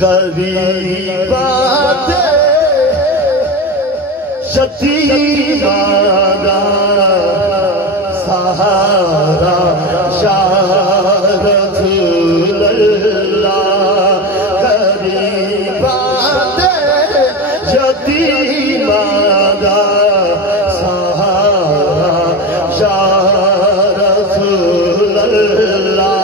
गरीबात यतीमादा सहारा शाह रसूलल्लाह। गरीबात यतीमादा सहारा शाह रसूलल्लाह।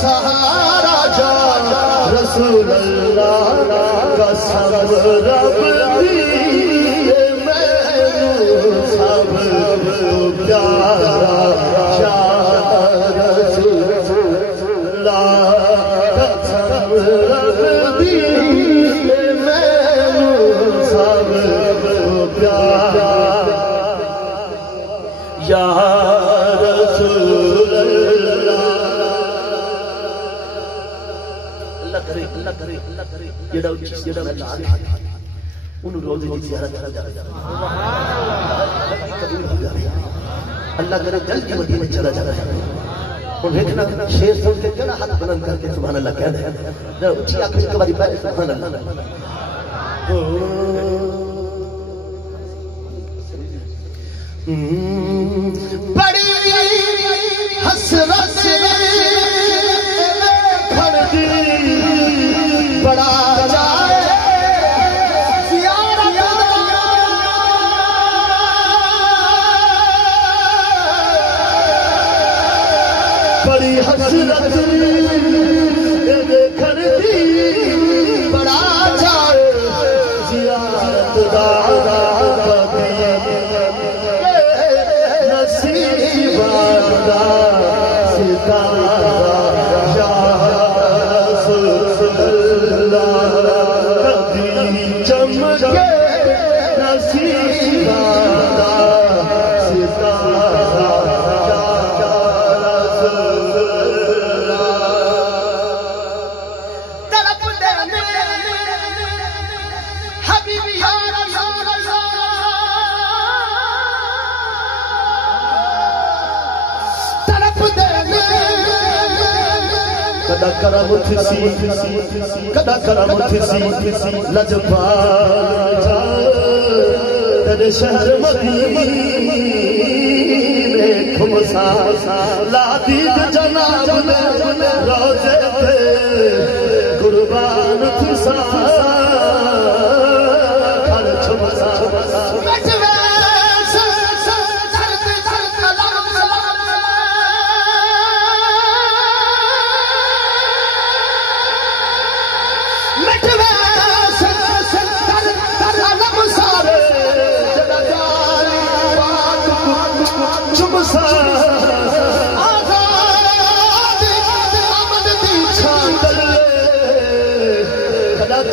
सहारा जा रसूलल्लाह का सब रब दिए मैनू सब प्यारा शाह रसूलल्लाह का सब रब दिए मैनू सब प्यारा या अल्लाह करे जल्द की मदीने चला जा रहा है। और देखना शेर सुन के क्या हाथ बुलंद करके सुभान अल्लाह कह दे। ऊंची आंखें एक बारी पहले सुभान अल्लाह। बड़ी हसरत से बड़ा बड़ी हसरत देखन दी बड़ा जाए जियारत दादा नसीबादा सितारा शाह रसूलल्लाह कभी चमके नसीबादा सितारा कदा करम थिसी कदा करम थिसी लजपाल जा तेरे शहर मदीने खुमसा ला दीद जनाब ने रोजे पे कुर्बान थिसा हर छुमसा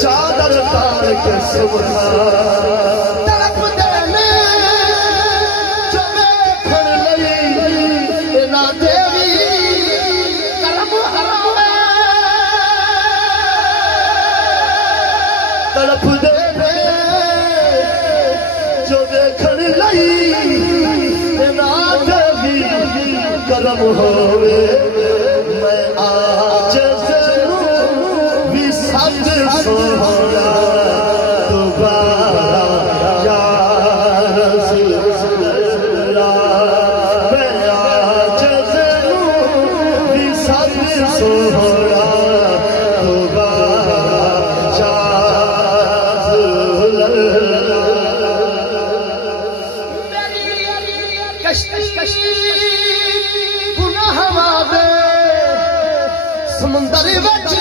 चादर तार के तड़प देने जो मैं खड़ लई ना देवी करम तड़प देने जो मैं खड़ लई ना देवी करम होवे मैं आज सोया दोबारा या रसूलल्लाह मैं आज भी सब सोया दोबारा या रसूलल्लाह कश्ती गुनाह वादे समुंदर विच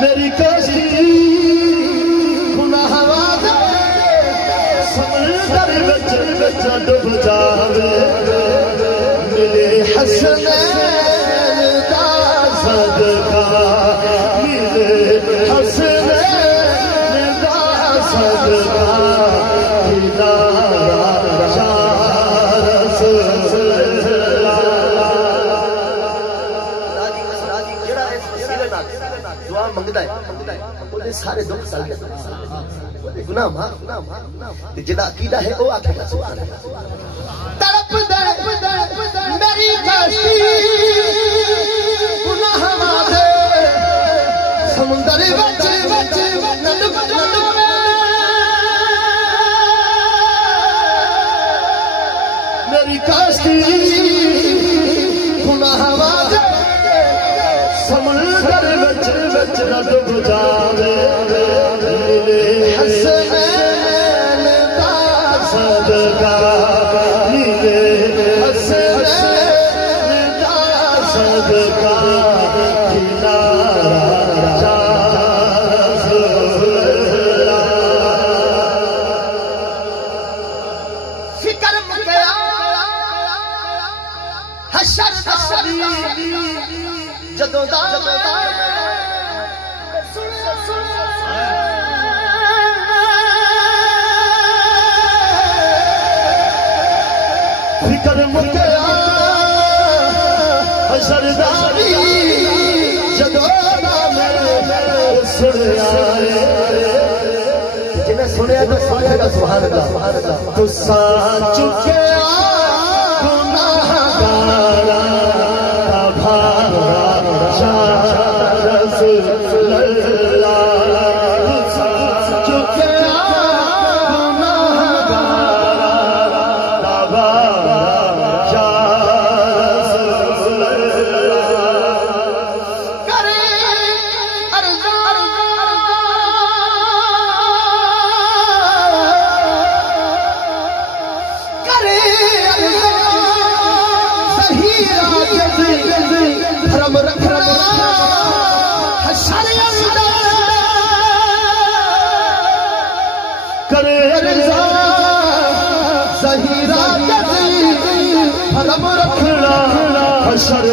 मेरी कश्ती गुनाह वादे समुंदर विच डूब जावे मिले हसनैन दा सदका वसीले नाल दुआ मंगदा है ओदे सारे दुख टल जाते ओदे गुनाह माफ ते जेड़ा अकीदा है ओ आखेगा सुभान अल्लाह तड़प दे मेरी कश्ती गुनाह वादे समुंदर विच नदक डोले मेरी कश्ती गुनाह वादे समुंदर विच नदक जावे हसनैन दा सदका नीले हसनैन दा सदका किनारा फिकर मुकया हशर जदों दा फिकर मुकया हशरदारी जदों दा सुनिया जिन्हें सुनिया तो सुनेगा सुभान अल्लाह तुसा चुकिया गुनाहगारा भारा रसूल अल्लाह चुकिया गुनाहगारा भारा रसूल अल्लाह करे धर्म रखना करे सही रात धर्म रखना हशर